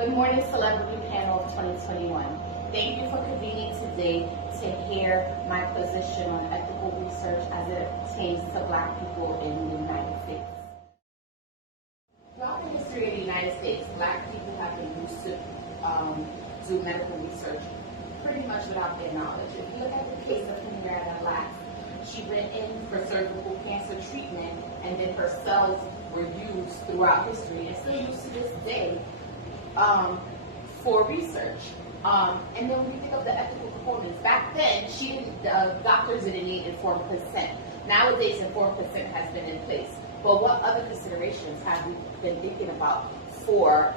Good morning, Celebrity Panel of 2021. Thank you for convening today to hear my position on ethical research as it pertains to Black people in the United States. Throughout the history of the United States, Black people have been used to do medical research pretty much without their knowledge. If you look at the case of Henrietta Lacks, she went in for cervical cancer treatment, and then her cells were used throughout history and still used to this day for research. And then when you think of the ethical components, back then, doctors didn't need informed consent. Nowadays, informed consent has been in place. But what other considerations have we been thinking about for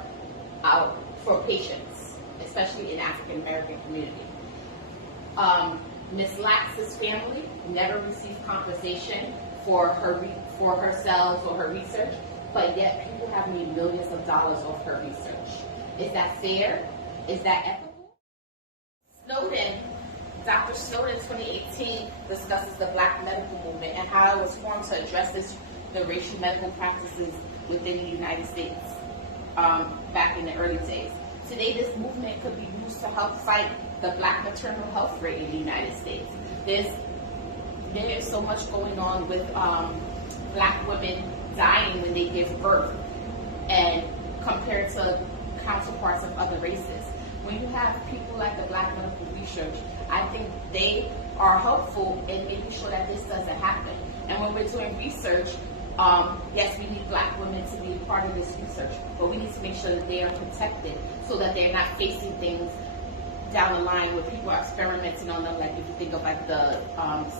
patients, especially in African American community? Ms. Lax's family never received compensation for her cells or her research, but yet people have made millions of dollars off her research. Is that fair? Is that ethical? Dr. Snowden, 2018, discusses the Black medical movement and how it was formed to address the racial medical practices within the United States back in the early days. Today, this movement could be used to help fight the Black maternal health rate in the United States. There is so much going on with Black women dying when they give birth, and compared to counterparts of other races. When you have people like the Black medical research, I think they are helpful in making sure that this doesn't happen. And when we're doing research, yes, we need Black women to be a part of this research, but we need to make sure that they are protected so that they're not facing things down the line where people are experimenting on them. Like if you think of like the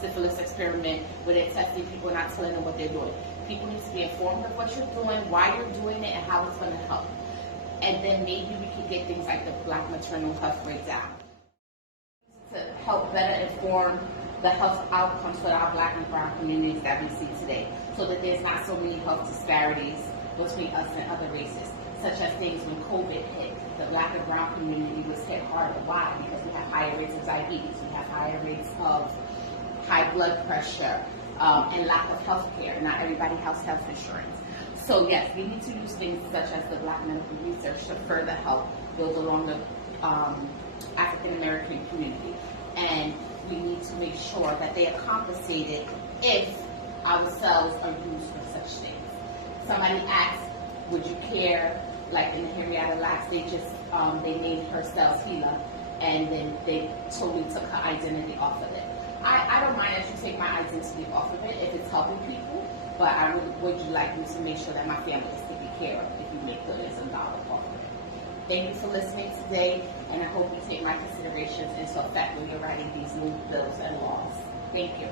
syphilis experiment where they're testing people and not telling them what they're doing. People need to be informed of what you're doing, why you're doing it, and how it's going to help. And then maybe we can get things like the Black maternal health rate down to help better inform the health outcomes for our Black and brown communities that we see today, so that there's not so many health disparities between us and other races, such as things when COVID hit. The Black and brown community was hit harder. Why? Because we have higher rates of diabetes, we have higher rates of high blood pressure, and lack of health care. Not everybody has health insurance. So yes, we need to use things such as the Black medical research to further help build along the African American community. And we need to make sure that they are compensated if our cells are used for such things. Somebody asked, would you care, like in the Henrietta Lacks, they named her cells Hela, and then they totally took her identity off of it. I don't mind if you take my identity off of it if it's helping people, but I would like me to make sure that my family is taken care of if you make billions of dollars off of it. Thank you for listening today, and I hope you take my considerations into effect when you're writing these new bills and laws. Thank you.